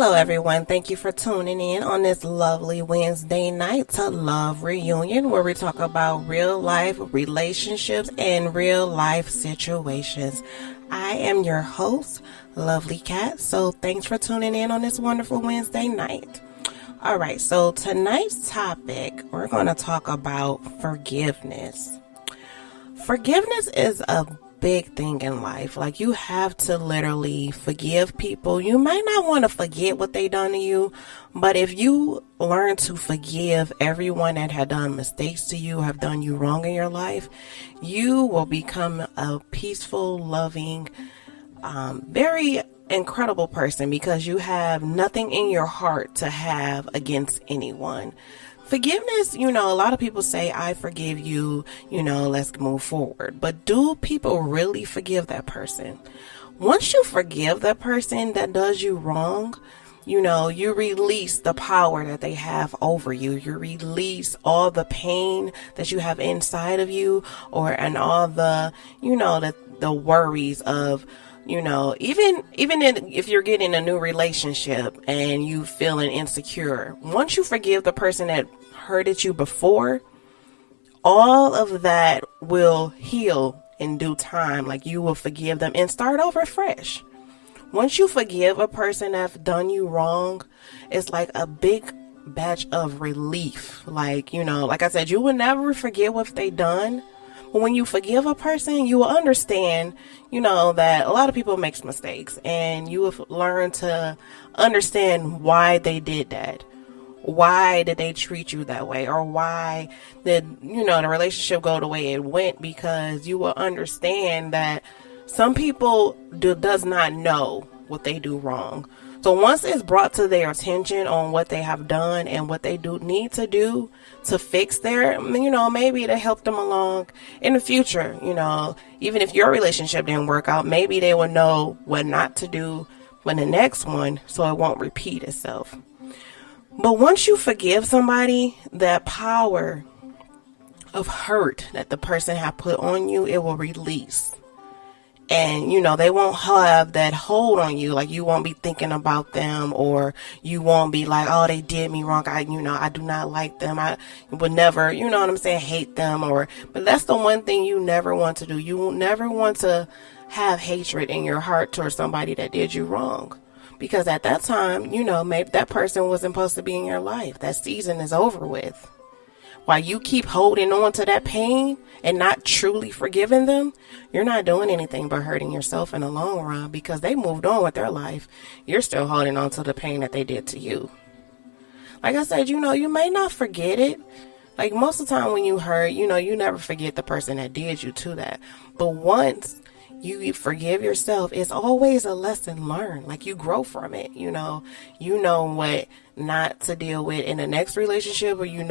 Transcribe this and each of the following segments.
Hello, everyone. Thank you for tuning in on this lovely Wednesday night to Love Reunion, where we talk about real life relationships and real life situations. I am your host, Lovely Cat. So, thanks for tuning in on this wonderful Wednesday night. All right, so tonight's topic, we're going to talk about forgiveness. Forgiveness is a big thing in life. Like, you have to literally forgive people. You might not want to forget what they done to you, but if you learn to forgive everyone that had done mistakes to you, have done you wrong in your life, you will become a peaceful, loving, very incredible person because you have nothing in your heart to have against anyone. Forgiveness, a lot of people say, I forgive you, let's move forward. But do people really forgive that person? Once you forgive that person that does you wrong, you release the power that they have over you. You release all the pain that you have inside of you, and all the, the worries of, if you're getting a new relationship and you feeling insecure, once you forgive the person that hurted you before, all of that will heal in due time. Like, you will forgive them and start over fresh. Once you forgive a person that's done you wrong, it's like a big batch of relief. Like, like I said, you will never forget what they done. But when you forgive a person, you will understand, that a lot of people make mistakes, and you will learn to understand why they did that. Why did they treat you that way? Or why did, the relationship go the way it went? Because you will understand that some people does not know what they do wrong. So once it's brought to their attention on what they have done and what they do need to do to fix maybe to help them along in the future, even if your relationship didn't work out, maybe they will know what not to do for the next one so it won't repeat itself. But once you forgive somebody, that power of hurt that the person have put on you, it will release. And, they won't have that hold on you. Like, you won't be thinking about them, or you won't be like, oh, they did me wrong. I do not like them. I would never, hate them. But that's the one thing you never want to do. You will never want to have hatred in your heart towards somebody that did you wrong. Because at that time, maybe that person wasn't supposed to be in your life. That season is over with. While you keep holding on to that pain and not truly forgiving them, you're not doing anything but hurting yourself in the long run, because they moved on with their life. You're still holding on to the pain that they did to you. Like I said, you may not forget it. Like, most of the time when you hurt, you never forget the person that did you to that. But once you forgive yourself, it's always a lesson learned. Like, you grow from it. You know what not to deal with in the next relationship, or you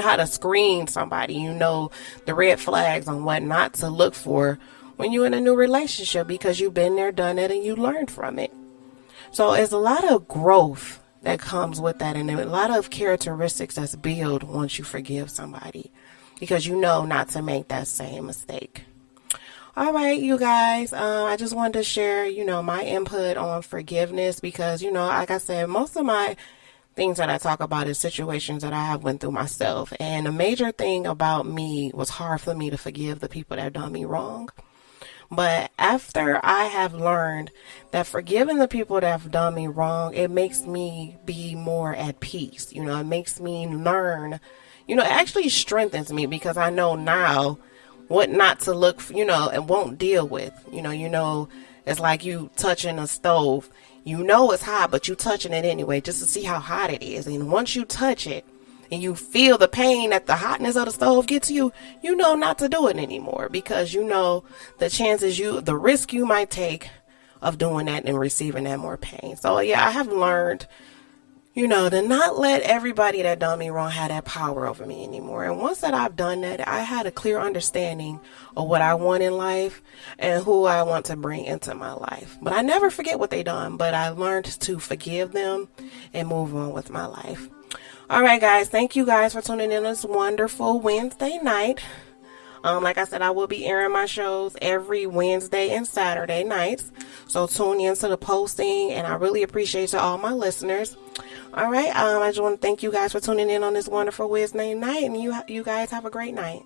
how to screen somebody. The red flags on what not to look for when you're in a new relationship, because you've been there, done it, and you learned from it. So it's a lot of growth that comes with that, and a lot of characteristics that's built once you forgive somebody, because not to make that same mistake. All right, you guys, I just wanted to share, my input on forgiveness, because, like I said, most of my things that I talk about is situations that I have went through myself. And a major thing about me was hard for me to forgive the people that done me wrong. But after I have learned that forgiving the people that have done me wrong, it makes me be more at peace. It makes me learn, it actually strengthens me, because I know now what not to look for, and won't deal with. It's like you touching a stove. It's hot, but you touching it anyway, just to see how hot it is. And once you touch it and you feel the pain that the hotness of the stove gets you, not to do it anymore, because the chances the risk you might take of doing that and receiving that more pain. So yeah, I have learned, to not let everybody that done me wrong have that power over me anymore. And once that I've done that, I had a clear understanding of what I want in life and who I want to bring into my life. But I never forget what they done, but I learned to forgive them and move on with my life. All right, guys. Thank you guys for tuning in this wonderful Wednesday night. Like I said, I will be airing my shows every Wednesday and Saturday nights. So tune in to the posting, and I really appreciate to all my listeners. All right, I just want to thank you guys for tuning in on this wonderful Wednesday night, and you guys have a great night.